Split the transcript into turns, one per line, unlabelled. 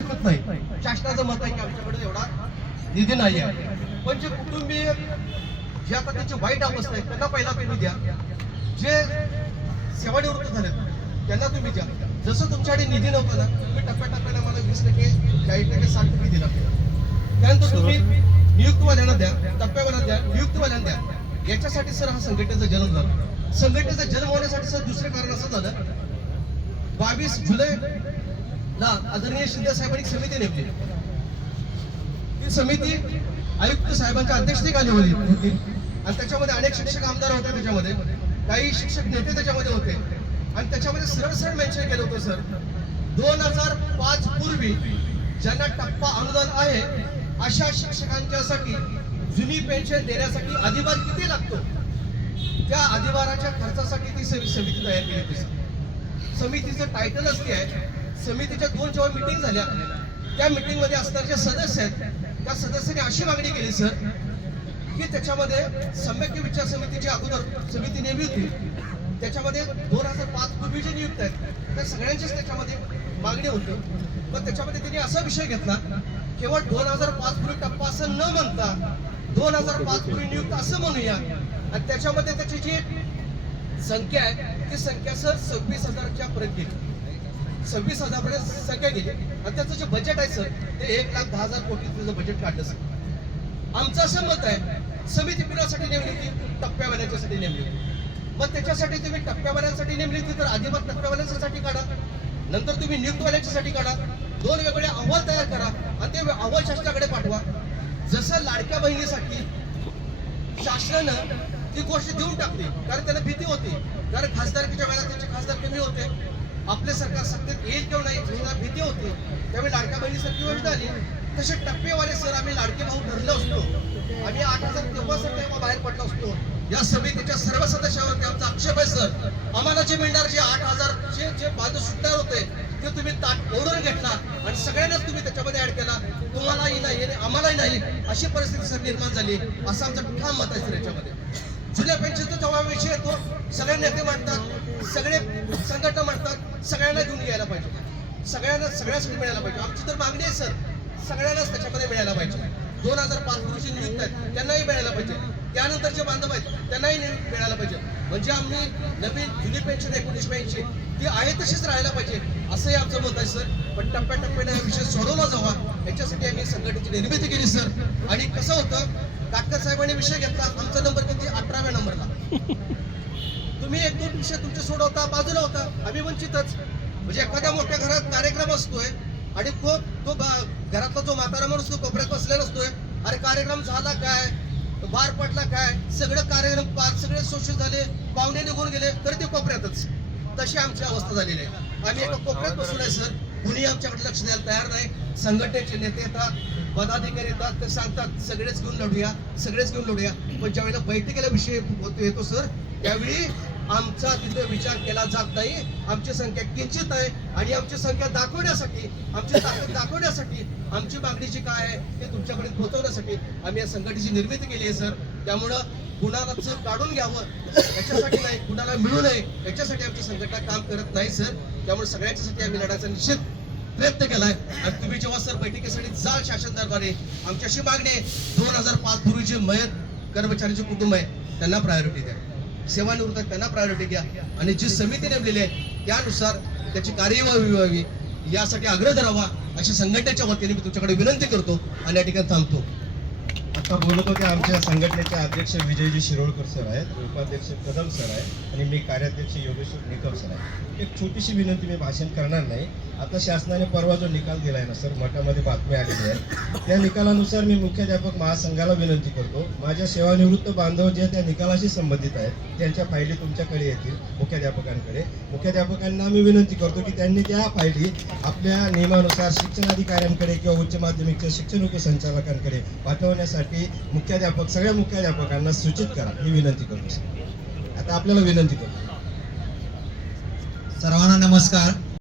शकत नाही. शासनाचं मत आहे की आमच्याकडे एवढा निधी नाही आहे. पण जे कुटुंबीय जे आता त्याची वाईट अवस्था आहे त्यांना पहिला तुम्ही द्या. जे सेवानिवृत्त झाले त्यांना तुम्ही द्या. जसं तुमच्याकडे निधी नव्हता ना तुम्ही टप्प्याटप्प्याने मला वीस टक्के चाळीस टक्के साठ टक्के दिला. त्यानंतर तुम्ही नियुक्तवाल्यांना द्या टप्प्यावाल्यांना द्या नियुक्तवाल्यांना द्या. याच्यासाठी सर हा संघटनेचा जन्म झाला. संघटनेचा जन्म होण्यासाठी सर दुसरं कारण असं झालं. बावीस जुलै ला आदरणीय शिंदे साहेबांनी समिती नेमली. ती समिती आयुक्त साहेबांच्या अध्यक्षतेखाली होती होती. आणि त्याच्यामध्ये अनेक शिक्षक आमदार होते त्याच्यामध्ये. काही शिक्षक नेते त्याच्यामध्ये होते. आणि त्याच्यामध्ये सरळ सरळ मेन्शन केलं होतं सर दोन हजार पाच पूर्वी ज्यांना टप्पा अनुदान आहे अशा शिक्षकांच्यासाठी जुनी पेन्शन देण्यासाठी अधिभार किती लागतो? त्या अधिभाराच्या खर्चासाठी ती समिती तयार केली होती सर समितीचं टायटलच ते आहे समितीच्या दोन जेव्हा मिटिंग झाल्या त्या मिटिंगमध्ये असणारे जे सदस्य आहेत त्या सदस्यांनी अशी मागणी केली सर की त्याच्यामध्ये सम्यक विचार समितीची अगोदर समिती नेमली होती त्याच्यामध्ये दोन हजार पाच पूर्वी जे नियुक्त आहेत त्या सगळ्यांचीच त्याच्यामध्ये मागणी होती. पण त्याच्यामध्ये त्यांनी असा विषय घेतला केवळ दोन हजार पाच पूर्वी टप्पा असं न म्हणता दोन हजार पाच पूर्वी नियुक्त असं म्हणूया. आणि त्याच्यामध्ये त्याची जी संख्या आहे ती संख्या सर सव्वीस हजारच्या पर्यंत गेली. सव्वीस हजारपर्यंत सगळे गेले. गेली आणि त्याचं जे बजेट आहे सर ते एक लाख दहा हजार कोटी तुझं बजेट काढलं सर आमचं असं मत आहे समिती पिढ्यासाठी नेमली होती टप्प्यावाल्यांच्यासाठी नेमली. होती मग त्याच्यासाठी तुम्ही टप्प्यावाल्यांसाठी नेमली होती तर आधीबाग टप्प्यावाल्यांसाठी काढा. नंतर तुम्ही नियुक्तवाल्यांच्यासाठी काढा. दोन वेगवेगळे अहवाल तयार करा आणि ते अहवाल शासनाकडे पाठवा. जसं लाडक्या बहिणीसाठी शासनानं ती गोष्ट देऊन टाकली कारण त्याला भीती होती. कारण खासदारकीच्या वेळेला त्यांचे खासदार कमी होते. आपले सरकार सत्तेत येईल किंवा नाही याची भीती होती त्यावेळी लाडक्या बहिणीसारखी योजना आली. तसे टप्पेवाले सर आम्ही लाडके भाऊ ठरलो असतो. आम्ही आठ हजार तेव्हा सर तेव्हा बाहेर पडलो असतो. या समितीच्या सर्व सदस्यावरती आमचा आक्षेप आहे सर. आम्हाला जे मिळणार जे आठ हजार जे बाजू सुटणार होते ते तुम्ही ताट ओढून घेतला आणि सगळ्यांनाच तुम्ही त्याच्यामध्ये ऍड केला. तुम्हालाही नाही आम्हालाही नाही अशी परिस्थिती सर निर्माण झाली. असं आमचं ठाम मत आहे सर याच्यामध्ये. विषय येतो सगळे नेते मांडतात सगळे संघटना मांडतात सगळ्यांना घेऊन यायला पाहिजे. सगळ्यांना सगळ्यासाठी मिळायला पाहिजे. आमची तर मागणी आहे सर. सगळ्यांनाच त्याच्यामध्ये मिळायला पाहिजे. दोन हजार पाच पूर्वीचे नियुक्त आहेत. त्यांनाही मिळायला पाहिजे. त्यानंतरचे बांधव आहेत. त्यांनाही नि- मिळायला पाहिजे. म्हणजे आम्ही नवीन जुनी पेन्शन एकोणीसशे ब्याऐंशी ती आहे तशीच राहायला पाहिजे. असंही आमचं मत आहे सर. पण टप्प्याटप्प्याने हा विषय सोडवला जावा. याच्यासाठी आम्ही संघटनेची निर्मिती केली सर. आणि कसं होतं डॉक्टर साहेबांनी विषय घेतला. आमचा नंबर किती? अठराव्या नंबरला. तुम्ही एक दोन विषय तुमचे सोडवता बाजूला होता. आम्ही वंचितच. म्हणजे एखाद्या मोठ्या घरात कार्यक्रम असतोय आणि तो तो घरातला जो म्हातारा माणूस तो कोपऱ्यात बसलेला असतोय अरे कार्यक्रम झाला काय? बार पडला काय? सगळं कार्यक्रम पार सगळे सोशल झाले पाहुणे निघून गेले तरी ते कोपऱ्यातच. तशी आमची अवस्था झालेली आहे. आम्ही एका कोपऱ्यात बसून आहे सर. कुणी आमच्याकडे लक्ष द्यायला तयार नाही. संघटनेचे नेते येतात पदाधिकारी येतात ते सांगतात सगळेच घेऊन लढूया सगळेच घेऊन लढूया. पण ज्यावेळेला बैठकीला विषय होतो येतो सर त्यावेळी आमचा तिथे विचार केला जात नाही. आमची संख्या किंचित आहे आणि आमची संख्या दाखवण्यासाठी आमची ताकद दाखवण्यासाठी आमची मागणी जी काय आहे ते तुमच्याकडे पोहोचवण्यासाठी आम्ही या संघटनेची निर्मिती केली आहे सर. त्यामुळं कुणालाच काढून घ्यावं याच्यासाठी नाही कुणाला मिळू नये याच्यासाठी आमची संघटना काम करत नाही सर. त्यामुळे सगळ्यांच्यासाठी आम्ही लढायचा निश्चित प्रयत्न केलाय. आणि तुम्ही जेव्हा सर बैठकीसाठी जाल शासनाद्वारे दरबारी आमची अशी मागणी आहे. दोन हजार पाच पूर्वीचे मयत कर्मचाऱ्यांचे कुटुंब आहे त्यांना प्रायोरिटी द्या. सेवानिवृत्त त्यांना प्रायोरिटी द्या. आणि जी समिती नेमलेली आहे त्यानुसार त्याची कार्यवाही व्हावी. यासाठी आग्रह धरावा अशी संघटनेच्या वतीने मी तुमच्याकडे विनंती करतो आणि या ठिकाणी थांबतो.
आता बोलत होते आमच्या संघटनेचे अध्यक्ष विजयजी शिरोळकर सर आहेत उपाध्यक्ष कदम सर आहेत आणि मी कार्याध्यक्ष योगेश्वर निकम सर आहे एक छोटीशी विनंती मी भाषण करणार नाही. आता शासनाने परवा जो निकाल दिला आहे ना सर मठामध्ये बातमी आलेली आहे त्या निकालानुसार मी मुख्याध्यापक महासंघाला विनंती करतो. माझ्या सेवानिवृत्त बांधव जे त्या निकालाशी संबंधित आहेत त्यांच्या फायली तुमच्याकडे येतील मुख्याध्यापकांकडे. मुख्याध्यापकांना मी विनंती करतो की त्यांनी त्या फायली आपल्या नियमानुसार शिक्षणाधिकाऱ्यांकडे किंवा उच्च माध्यमिकच्या शिक्षण उपसंचालकांकडे पाठवण्यासाठी मुख्याध्यापक सगळ्या मुख्याध्यापकांना सूचित करा. ही विनंती करतो आता आपल्याला विनंती करतो.
सर्वांना नमस्कार.